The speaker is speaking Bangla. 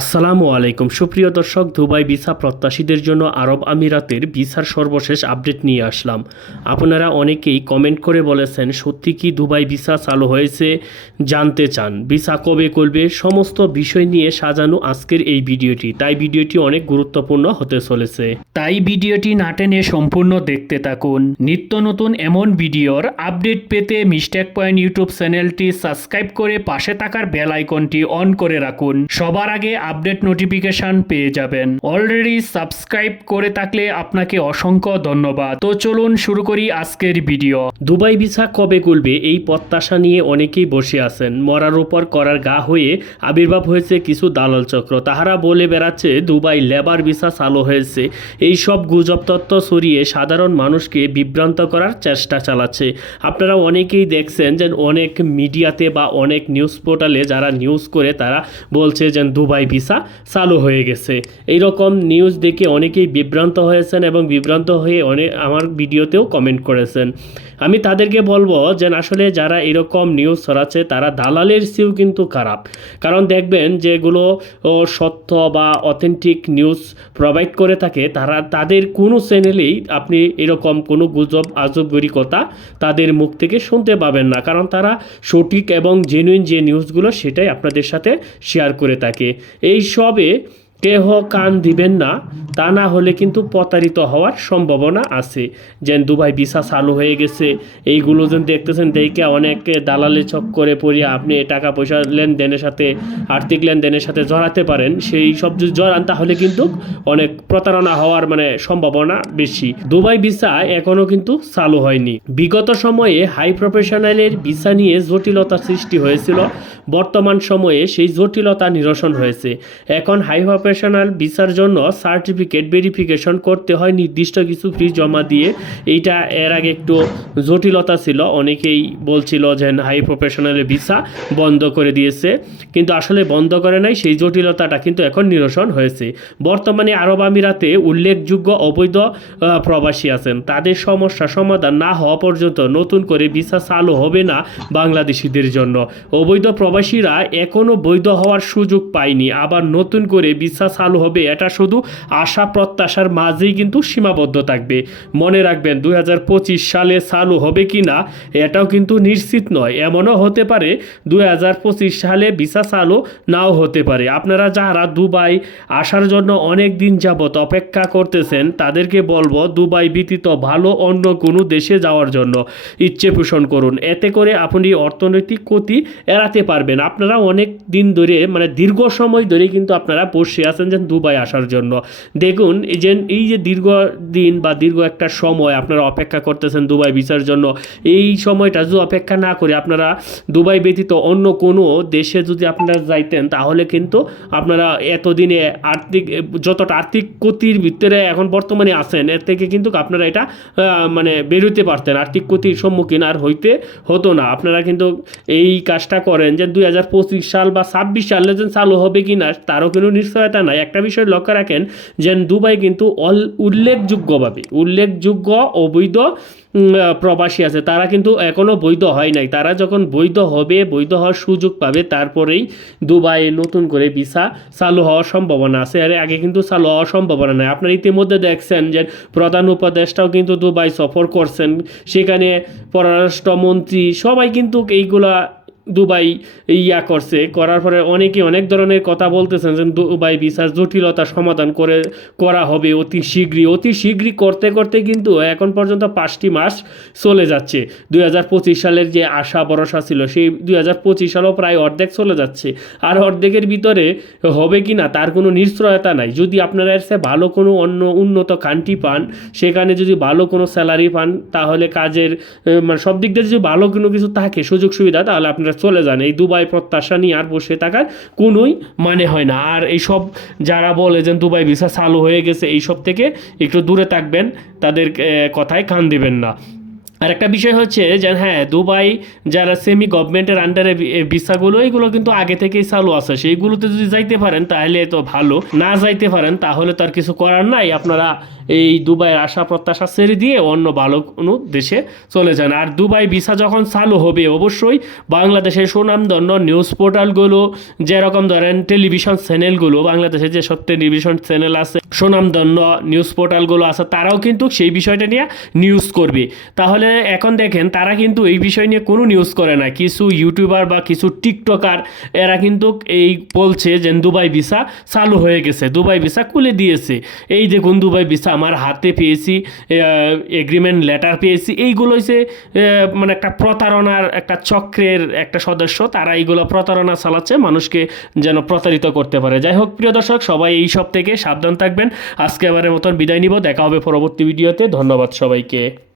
আসসালামু আলাইকুম। সুপ্রিয় দর্শক, দুবাই ভিসা প্রত্যাশীদের জন্য আরব আমিরাতের ভিসার সর্বশেষ আপডেট নিয়ে আসলাম। আপনারা অনেকেই কমেন্ট করে বলেছেন, সত্যি কি দুবাই ভিসা চালু হয়েছে জানতে চান। ভিসা কবে করবে সমস্ত বিষয় নিয়ে সাজানো আজকের এই ভিডিওটি। তাই ভিডিওটি অনেক গুরুত্বপূর্ণ হতে চলেছে। তাই ভিডিওটি না টেনে সম্পূর্ণ দেখতে থাকুন। নিত্য নতুন এমন ভিডিওর আপডেট পেতে মিস্টেক পয়েন্ট ইউটিউব চ্যানেলটি সাবস্ক্রাইব করে পাশে থাকার বেল আইকনটি অন করে রাখুন। সবার আগে আপডেট নোটিফিকেশন পেয়ে যাবেন। অলরেডি সাবস্ক্রাইব করে থাকলে আপনাকে অসংখ্য ধন্যবাদ। তো চলুন শুরু করি আজকের ভিডিও। দুবাই ভিসা কবে খুলবে এই প্রত্যাশা নিয়ে অনেকেই বসে আছেন। মরার উপর করার গা হয়ে আবির্ভাব হয়েছে কিছু দালাল চক্র। তাহারা বলে বেড়াচ্ছে, দুবাই লেবার ভিসা চালু হয়েছে। এই সব গুজব তত্ত্ব সরিয়ে সাধারণ মানুষকে বিভ্রান্ত করার চেষ্টা চালাচ্ছে। আপনারা অনেকেই দেখছেন যে অনেক মিডিয়াতে বা অনেক নিউজ পোর্টালে যারা নিউজ করে, তারা বলছে যে দুবাই ভিসা চালু হয়ে গেছে। এই রকম নিউজ দেখে অনেকেই বিভ্রান্ত হয়েছেন এবং বিভ্রান্ত হয়ে অনেক আমার ভিডিওতেও কমেন্ট করেছেন। আমি তাদেরকে বলব যে, আসলে যারা এরকম নিউজ ছড়াচ্ছে, তারা দালালের চেয়েও কিন্তু খারাপ। কারণ দেখবেন যেগুলো সত্য বা অথেন্টিক নিউজ প্রোভাইড করে থাকে, তারা, তাদের কোনো চ্যানেলেই আপনি এরকম কোনো গুজব আজবগরি কথা তাদের মুখ থেকে শুনতে পাবেন না। কারণ তারা সঠিক এবং জেনুইন যে নিউজগুলো সেটাই আপনাদের সাথে শেয়ার করে থাকে। এই সবে কেহ কান দিবেন না, তা না হলে কিন্তু প্রতারিত হওয়ার সম্ভাবনা আছে। যেন দুবাই ভিসা চালু হয়ে গেছে, এইগুলো যেন দেখতেছেন, দেখে অনেক দালালি চক্করে পড়িয়া আপনি টাকা পয়সা লেনদেনের সাথে, আর্থিক লেনদেনের সাথে জড়াতে পারেন। সেই সব যদি জড়ান, তাহলে কিন্তু অনেক প্রতারণা হওয়ার মানে সম্ভাবনা বেশি। দুবাই ভিসা এখনও কিন্তু চালু হয়নি। বিগত সময়ে হাই প্রফেশনালের ভিসা নিয়ে জটিলতা সৃষ্টি হয়েছিল। বর্তমান সময়ে সেই জটিলতা নিরসন হয়েছে। এখন হাই প্রফেশনাল ভিসার জন্য সার্টিফিকেট ভেরিফিকেশন করতে হয়, নির্দিষ্ট কিছু ফি জমা দিয়ে। এইটা এর আগে একটু জটিলতা ছিল, অনেকেই বলছিল যে হাই প্রফেশনালের ভিসা বন্ধ করে দিয়েছে। কিন্তু আসলে বন্ধ করে নাই, সেই জটিলতাটা কিন্তু এখন নিরসন হয়েছে। বর্তমানে আরব আমিরাতে উল্লেখযোগ্য অবৈধ প্রবাসী আছেন। তাদের সমস্যা সমাধান না হওয়া পর্যন্ত নতুন করে ভিসা চালু হবে না বাংলাদেশিদের জন্য। অবৈধ প্রবাসীরা এখনও বৈধ হওয়ার সুযোগ পায়নি। আবার নতুন করে ভিসা চালু হবে। এটা শুধু আশা প্রত্যাশার মাঝেই কিন্তু সীমাবদ্ধ থাকবে। মনে রাখবেন, দুই হাজার পঁচিশ সালে চালু হবে কি না, এটাও কিন্তু নিশ্চিত নয়। এমনও হতে পারে, দুই হাজার পঁচিশ সালে ভিসা চালু নাও হতে পারে। আপনারা যারা দুবাই আসার জন্য অনেক দিন যাবত অপেক্ষা করতেছেন, তাদেরকে বলব, দুবাই ব্যতীত ভালো অন্য কোনো দেশে যাওয়ার জন্য ইচ্ছে পোষণ করুন। এতে করে আপনি অর্থনৈতিক ক্ষতি এড়াতে পারবেন। আপনারা অনেক দিন ধরে মানে দীর্ঘ সময় ধরে কিন্তু আপনারা বসে আছেন যে দুবাই আসার জন্য। দেখুন, এই যে এই যে দীর্ঘ দিন বা দীর্ঘ একটা সময় আপনারা অপেক্ষা করতেছেন দুবাই ভিসার জন্য, এই সময়টা যদি অপেক্ষা না করে আপনারা দুবাই ব্যতীত অন্য কোনো দেশে যদি আপনারা যাইতেন, তাহলে কিন্তু আপনারা এতদিনে আর্থিক, যতটা আর্থিক ক্ষতির ভিতরে এখন বর্তমানে আছেন, এর থেকে কিন্তু আপনারা এটা মানে বেরোতে পারতেন। আর্থিক ক্ষতির সম্মুখীন আর হইতে হতো না। আপনারা কিন্তু এই কাজটা করেন যে দুই হাজার পঁচিশ সাল বা ছাব্বিশ সালে যে চালু হবে কি না তারও কিন্তু নিশ্চয়তা নাই। একটা বিষয় লক্ষ্য রাখেন যে দুবাই কিন্তু অল উল্লেখযোগ্যভাবে উল্লেখযোগ্য অবৈধ প্রবাসী আছে। তারা কিন্তু এখনও বৈধ হয় নাই। তারা যখন বৈধ হবে, বৈধ হওয়ার সুযোগ পাবে, তারপরেই দুবাই নতুন করে ভিসা চালু হওয়ার সম্ভাবনা আছে। আরে, আগে কিন্তু চালু হওয়ার সম্ভাবনা নাই। আপনারা ইতিমধ্যে দেখছেন যে প্রধান উপদেষ্টাও কিন্তু দুবাই সফর করছেন। সেখানে পররাষ্ট্রমন্ত্রী সবাই কিন্তু এইগুলা দুবাই ইয়া করছে। করার পরে অনেকে অনেক ধরনের কথা বলতেছেন যে দুবাই ভিসার জটিলতা সমাধান করে, করা হবে অতি শীঘ্রই। অতি শীঘ্রই করতে করতে কিন্তু এখন পর্যন্ত পাঁচটি মাস চলে যাচ্ছে। দুই হাজার পঁচিশ সালের যে আশা, ভরসা ছিল, সেই দুই হাজার পঁচিশ সালও প্রায় অর্ধেক চলে যাচ্ছে। আর অর্ধেকের ভিতরে হবে কি না, তার কোনো নিশ্চয়তা নাই। যদি আপনারা এসে ভালো কোনো অন্য উন্নত কান্ট্রি পান, সেখানে যদি ভালো কোনো স্যালারি পান, তাহলে কাজের মানে সব দিক দিয়ে যদি ভালো কোনো কিছু থাকে সুযোগ সুবিধা তাহলে আপনারা চলে যান। এই দুবাই প্রত্যাশা নিয়ে আর বসে থাকার কোনোই মানে হয় না। আর এইসব যারা বলে যে দুবাই ভিসা চালু হয়ে গেছে, এইসব থেকে একটু দূরে থাকবেন। তাদের কথায় কান দিবেন না। আর একটা বিষয় হচ্ছে যে হ্যাঁ দুবাই যারা সেমি গভর্নমেন্টের আন্ডারে ভিসাগুলো এইগুলো কিন্তু আগে থেকেই চালু আছে। সেইগুলোতে যদি যাইতে পারেন, তাহলে তো ভালো। না যাইতে পারেন, তাহলে তো আর কিছু করার নাই। আপনারা এই দুবাইয়ের আশা প্রত্যাশা ছেড়ে দিয়ে অন্য ভালো কোনো দেশে চলে যান। আর দুবাই ভিসা যখন চালু হবে, অবশ্যই বাংলাদেশের সুনামধন্য নিউজ পোর্টালগুলো যেরকম ধরেন টেলিভিশন চ্যানেলগুলো বাংলাদেশে যেসব টেলিভিশন চ্যানেল আছে, সুনামধন্য নিউজ পোর্টালগুলো আছে, তারাও কিন্তু সেই বিষয়টা নিয়ে নিউজ করবে। তাহলে এখন দেখেন তারা কিন্তু এই বিষয় নিয়ে কোনো নিউজ করে না। কিছু ইউটিউবার বা কিছু টিকটকার এরা কিন্তু এই বলছে যে দুবাই ভিসা চালু হয়ে গেছে। দুবাই ভিসা খুলে দিয়েছে। এই দেখুন দুবাই ভিসা আমার হাতে পেয়েছি এগ্রিমেন্ট লেটার পেয়েছি। এইগুলো হচ্ছে মানে একটা প্রতারণার একটা চক্রের একটা সদস্য। তারা এইগুলো প্রতারণা চালাচ্ছে, মানুষকে যেন প্রতারিত করতে পারে। যাই হোক, প্রিয় দর্শক, সবাই এই সব থেকে সাবধান থাকবেন। আজকে এবারের মতন বিদায় নিব। দেখা হবে পরবর্তী ভিডিওতে। ধন্যবাদ সবাইকে।